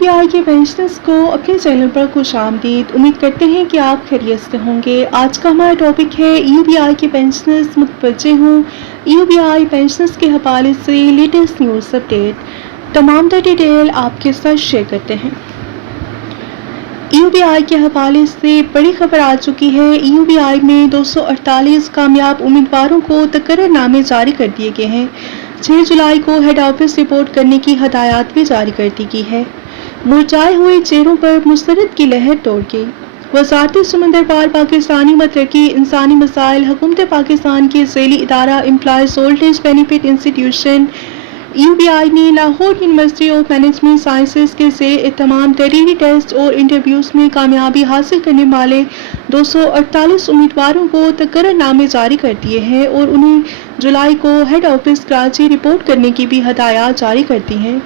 UBI کے pensioners کو اپنے چینل پر خوش آمدید۔ امید کرتے ہیں کہ آپ خیریت سے ہوں گے۔ آج کا ہمارا ٹاپک ہے UBI کے پینشنرز متوجہ ہوں۔ UBI پینشنرز کے حوالے سے لیٹسٹ نیوز اپڈیٹ، تمام ڈیٹیل آپ کے ساتھ شیئر کرتے ہیں۔ UBI کے حوالے سے بڑی خبر آ چکی ہے۔ UBI میں 248 کامیاب امیدواروں کو تقرر نامے جاری کر دیے گئے ہیں۔ 6 جولائی کو ہیڈ آفس رپورٹ کرنے کی ہدایات بھی جاری کر دی گئی ہے۔ مرجھائے ہوئے چہروں پر مسرت کی لہر دوڑ گئی۔ وزارت سمندر پار پاکستانی مترقی انسانی مسائل حکومت پاکستان کے ذیلی ادارہ employees old age benefit institution UBI نے Lahore university of management sciences کے زیر اہتمام تحریری ٹیسٹ اور انٹرویوز میں کامیابی حاصل کرنے والے 248 امیدواروں کو تقرر نامے جاری کر دیے ہیں اور انہیں جولائی کو ہیڈ آفس کراچی رپورٹ کرنے کی بھی ہدایات جاری کر دی ہیں۔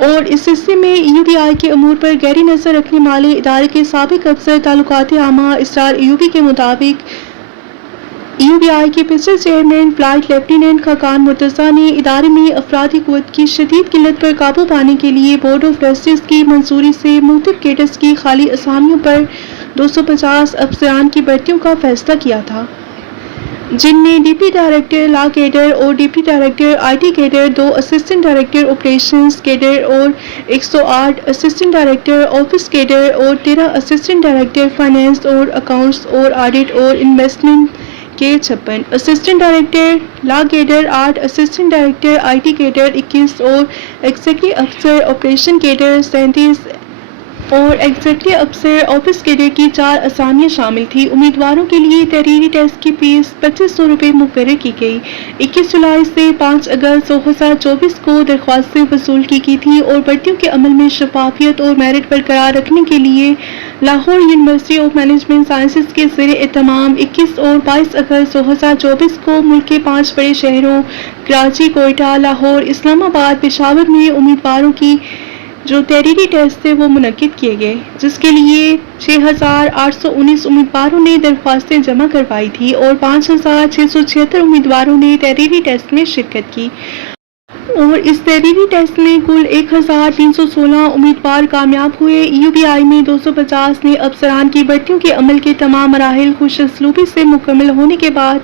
اور اس سلسلے میں UBI کے امور پر گہری نظر رکھنے والے ادارے کے سابق افسر تعلقات عامہ اسرار ایوبی کے مطابق UBI کے پچھلے chairman flight lieutenant Khaqan Murtaza نے ادارے میں افرادی قوت کی شدید قلت پر قابو پانے کے لیے بورڈ آف ٹرسٹیز کی منظوری سے مختلف کیڈرز کی خالی اسامیوں پر 250 افسران کی بھرتیوں کا فیصلہ کیا تھا، جن میں ڈپٹی ڈائریکٹر لا کیڈر اور deputy director IT cadre, 2 assistant director operations cadre اور 108 اسسٹنٹ ڈائریکٹر آفس کیڈر اور 13 اسسٹنٹ ڈائریکٹر فائنانس اور اکاؤنٹس اور آڈٹ اور انویسٹمنٹ کے 56 assistant director law cadre, 8 assistant director IT cadre, 21 اور ایگزیکٹو افسر آپریشن کیڈر، 37 اور ایگزیکٹو افسر آفس کیڈر کی 4 اسامیاں شامل تھیں۔ امیدواروں کے لیے تحریری ٹیسٹ کی فیس 2500 روپے مقرر کی گئی۔ 21 جولائی سے 5 اگست 2024 کو درخواستیں وصول کی گئی تھیں اور بھرتیوں کے عمل میں شفافیت اور میرٹ برقرار رکھنے کے لیے Lahore university of management sciences کے زیر اہتمام 21 اور 22 اگست 2024 کو ملک کے 5 بڑے شہروں کراچی، کوئٹہ، لاہور، اسلام آباد، پشاور میں امیدواروں کی جو تحریری ٹیسٹ تھے وہ منعقد کیے گئے، جس کے لیے 6819 امیدواروں نے درخواستیں جمع کروائی تھی اور 5676 امیدواروں نے تحریری ٹیسٹ میں شرکت کی اور اس تحریری ٹیسٹ میں کل 1316 امیدوار کامیاب ہوئے۔ UBI میں 250 نئے افسران کی بھرتیوں کے عمل کے تمام مراحل خوش اسلوبی سے مکمل ہونے کے بعد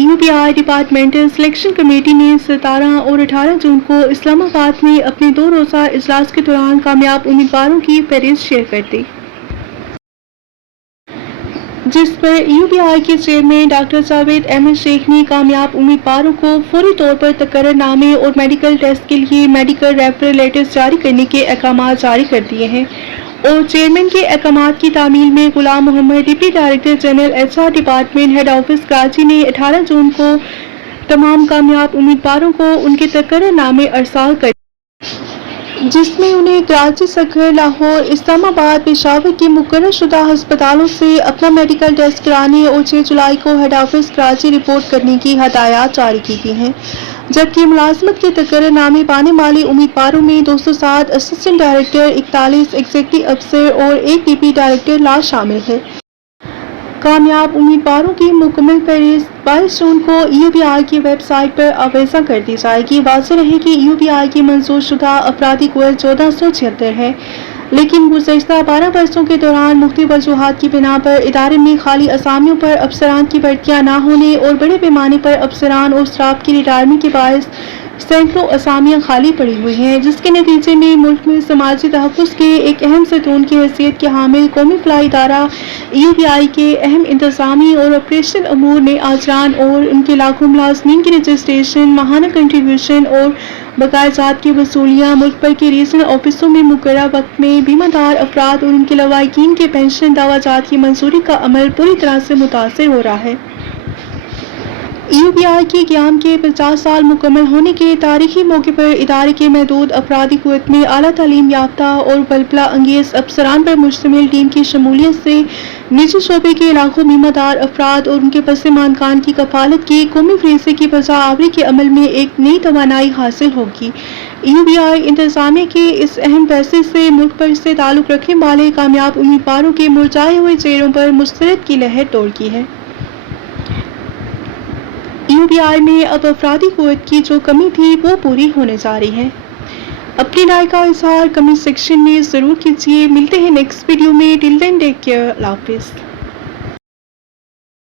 UBI ڈپارٹمنٹل سلیکشن کمیٹی نے 17 اور 18 جون کو اسلام آباد میں اپنے 2 روزہ اجلاس کے دوران کامیاب امیدواروں کی فہرست شیئر کر دی، جس پر UBI کے چیئرمین ڈاکٹر جاوید احمد شیخ نے کامیاب امیدواروں کو فوری طور پر تقرر نامے اور میڈیکل ٹیسٹ کے لیے میڈیکل ریفرل لیٹرز جاری کرنے کے احکامات جاری کر دیے ہیں اور چیئرمین کے احکامات کی تعمیل میں Ghulam Muhammad deputy director general HR department head office Karachi نے 18 جون کو تمام کامیاب امیدواروں کو ان کے تقرر نامے ارسال کر جس میں انہیں کراچی، سکھر، لاہور، اسلام آباد، پشاور کی مقرر شدہ ہسپتالوں سے اپنا میڈیکل ٹیسٹ کرانے اور 6 جولائی کو ہیڈ آفس کراچی رپورٹ کرنے کی ہدایات جاری کی گئی ہیں، جبکہ ملازمت کے تقرر نامے پانے والے امیدواروں میں 207 اسسٹنٹ ڈائریکٹر، 41 ایگزیکٹو افسر اور 1 ڈپٹی ڈائریکٹر لا شامل ہے۔ کامیاب امیدواروں کی مکمل فہرست 22 جون کو UBI کی ویب سائٹ پر آویزاں کر دی جائے گی۔ واضح رہے کہ UBI کی منظور شدہ افرادی قوت 1476 ہے، لیکن گزشتہ 12 برسوں کے دوران مختلف وجوہات کی بنا پر ادارے میں خالی اسامیوں پر افسران کی بھرتیاں نہ ہونے اور بڑے پیمانے پر افسران اور اسٹاف کی ریٹائرمنٹ کے باعث سینکڑوں اسامیاں خالی پڑی ہوئی ہیں، جس کے نتیجے میں ملک میں سماجی تحفظ کے ایک اہم ستون کی حیثیت کے حامل قومی فلاحی ادارہ UBI کے اہم انتظامی اور آپریشنل امور نے آجران اور ان کے لاکھوں ملازمین کی رجسٹریشن، ماہانہ کنٹریبیوشن اور بقایا جات کی وصولیاں، ملک بھر کے ریجنل آفسوں میں مقررہ وقت میں بیمہ دار افراد اور ان کے لواحقین کے پنشن دعویٰ جات کی منظوری کا عمل بری طرح سے متاثر ہو رہا ہے۔ UBI کے قیام کے 50 سال مکمل ہونے کے تاریخی موقع پر ادارے کے محدود افرادی قوت میں اعلیٰ تعلیم یافتہ اور بلبلہ انگیز افسران پر مشتمل ٹیم کی شمولیت سے نجی شعبے کے لاکھوں بیمہ دار افراد اور ان کے پس ماندگان کی کفالت کی قومی فریضے کی بجا آوری کے عمل میں ایک نئی توانائی حاصل ہوگی۔ UBI انتظامیہ کے اس اہم فیصلے سے ملک بھر سے تعلق رکھنے والے کامیاب امیدواروں کے مرجھائے ہوئے چہروں پر مسرت کی لہر دوڑ گئی ہے۔ UBI میں اب افرادی قوت کی جو کمی تھی وہ پوری ہونے جا رہی ہے۔ اپنی رائے کا اظہار کمنٹ سیکشن میں ضرور کیجیے. ملتے ہیں نیکسٹ ویڈیو میں. ٹل دین ٹیک کیئر. اللہ حافظ.